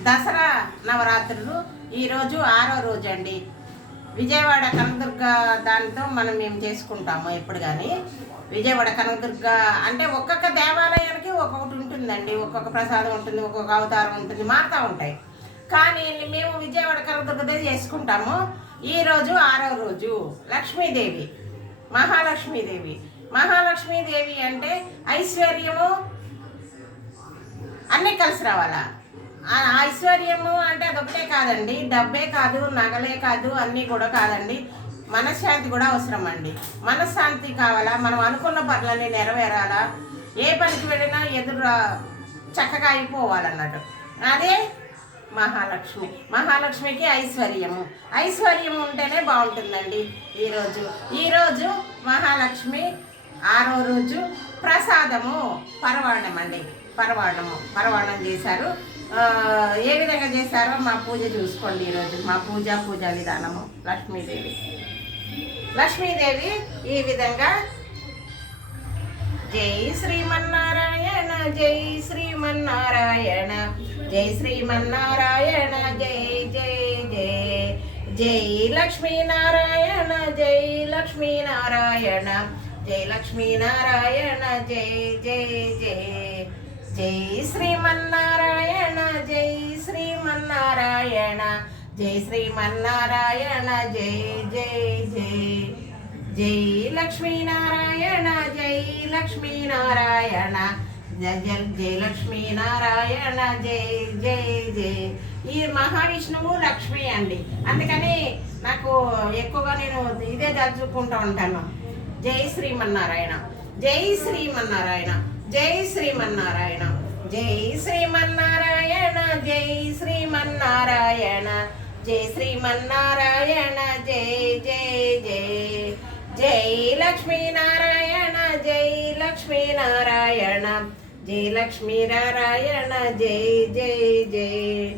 దసరా నవరాత్రులు ఈరోజు ఆరో రోజు అండి విజయవాడ కనకదుర్గ దానితో మనం మేము చేసుకుంటాము ఎప్పుడు కానీ విజయవాడ కనకదుర్గ అంటే ఒక్కొక్క దేవాలయానికి ఒక్కొక్కటి ఉంటుందండి. ఒక్కొక్క ప్రసాదం ఉంటుంది ఒక్కొక్క అవతారం ఉంటుంది మారుతూ ఉంటాయి. కానీ మేము విజయవాడ కనకదుర్గదే చేసుకుంటాము. ఈరోజు ఆరో రోజు లక్ష్మీదేవి మహాలక్ష్మీదేవి. మహాలక్ష్మీదేవి అంటే ఐశ్వర్యము అన్నీ కలిసి రావాలా? ఐశ్వర్యము అంటే అదొకటే కాదండి. డబ్బే కాదు నగలే కాదు అన్నీ కూడా కాదండి. మనశ్శాంతి కూడా అవసరం అండి మనశ్శాంతి కావాలా? మనం అనుకున్న పనులన్నీ నెరవేరాలా? ఏ పనికి వెళ్ళినా ఎదురు చక్కగా అయిపోవాలన్నట్టు. అదే మహాలక్ష్మి. మహాలక్ష్మికి ఐశ్వర్యము. ఐశ్వర్యం ఉంటేనే బాగుంటుందండి ఈరోజు ఈరోజు మహాలక్ష్మి ఆరో రోజు ప్రసాదము పర్వాణం అండి పరవాణము పరవాడం చేశారు. ఏ విధంగా చేశారో మా పూజ చూసుకోండి ఈరోజు. మా పూజ పూజా విధానము లక్ష్మీదేవి. లక్ష్మీదేవి ఈ విధంగా జై శ్రీమన్నారాయణ జై శ్రీమన్నారాయణ జై శ్రీమన్నారాయణ జై జై జై. జై లక్ష్మీనారాయణ జై లక్ష్మీనారాయణ జై లక్ష్మీనారాయణ జై జై జై. జై శ్రీమన్నారాయణ జై శ్రీమన్నారాయణ జై శ్రీమన్నారాయణ జై జై జై. జై లక్ష్మీనారాయణ జై లక్ష్మీనారాయణ జై జై- లక్ష్మీనారాయణ జై జై జై. ఈ మహావిష్ణువు లక్ష్మి అండి. అందుకని నాకు ఎక్కువగా నేను ఇదే తలుచుకుంటూ ఉంటాను. జై శ్రీమన్నారాయణ జై శ్రీమన్నారాయణ. జై శ్రీమన్నారాయణ. జై శ్రీమన్నారాయణ జై శ్రీమన్నారాయణ జై శ్రీమన్నారాయణ జై జై జై. జై లక్ష్మీనారాయణ జై లక్ష్మీనారాయణ. జై లక్ష్మీనారాయణ జై జై జై.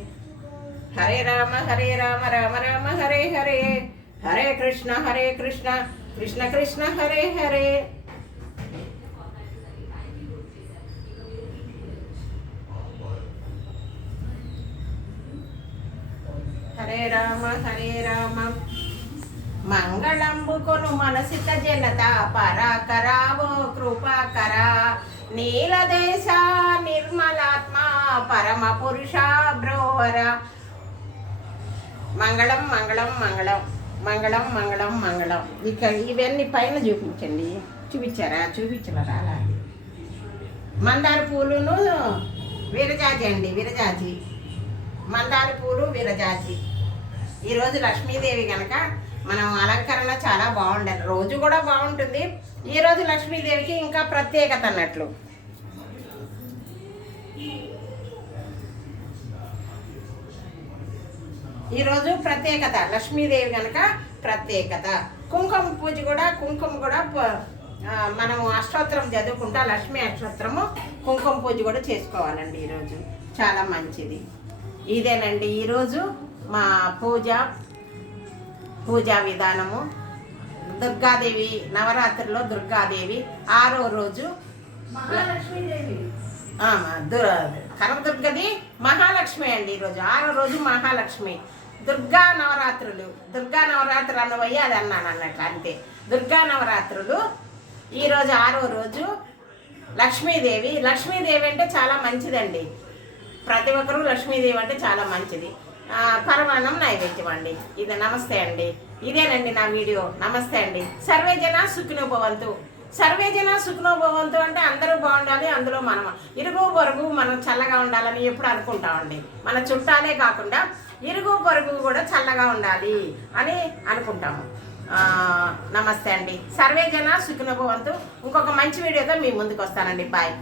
హరే రామ హరే రామ రామ రామ హరే హరే. హరే కృష్ణ హరే కృష్ణ. కృష్ణ కృష్ణ హరే హరే. హరే రామ హరే రామ. మంగళంబు కొను మనసిక జనత పరాకరావో కృపాకర. నీలదేశ నిర్మలాత్మ పరమ పురుష బ్రోవర. మంగళం మంగళం మంగళం మంగళం మంగళం మంగళం. ఇక ఇవన్నీ పైన చూపించండి. చూపించారా? చూపించరా? అలా మందార పూలును విరజాజి అండి విరజాజి. మందార పూలు విరజాజి. ఈరోజు లక్ష్మీదేవి కనుక మనం అలంకరణ చాలా బాగుండాలి. రోజు కూడా బాగుంటుంది. ఈరోజు లక్ష్మీదేవికి ఇంకా ప్రత్యేకత అన్నట్లు. ఈరోజు ప్రత్యేకత లక్ష్మీదేవి కనుక ప్రత్యేకత. కుంకుమ పూజ కూడా కుంకుమ కూడా మనం మనము అష్టోత్తరం చదువుకుంటా లక్ష్మీ అష్టోత్తరము కుంకుమ పూజ కూడా చేసుకోవాలండి ఈరోజు. చాలా మంచిది. ఇదేనండి ఈరోజు మా పూజ పూజా విధానము. దుర్గాదేవి నవరాత్రిలో దుర్గాదేవి ఆరో రోజు. కనకదుర్గది మహాలక్ష్మి అండి ఈరోజు ఆరో రోజు మహాలక్ష్మి. దుర్గా నవరాత్రులు. దుర్గా నవరాత్రులు అన్నవయ్యి అది అన్నాను అన్నట్లు అంతే. దుర్గా నవరాత్రులు ఈరోజు ఆరో రోజు. లక్ష్మీదేవి లక్ష్మీదేవి అంటే చాలా మంచిదండి. ప్రతి ఒక్కరూ లక్ష్మీదేవి అంటే చాలా మంచిది. పరమాణం పరమాన్నం నైవేద్యం అండి ఇది నమస్తే అండి. ఇదేనండి నా వీడియో. నమస్తే అండి. సర్వే జన సుఖినో భవంతు. సర్వే జన భవంతు అంటే అందరూ బాగుండాలి అందులో మనం ఇరుగు పొరుగు మనం చల్లగా ఉండాలని ఎప్పుడు అనుకుంటామండి. మన చుట్టాలే కాకుండా ఇరుగు పొరుగు కూడా చల్లగా ఉండాలి అని అనుకుంటాము. నమస్తే అండి. సర్వే జన భవంతు. ఇంకొక మంచి వీడియోతో మీ ముందుకు వస్తానండి బాయ్.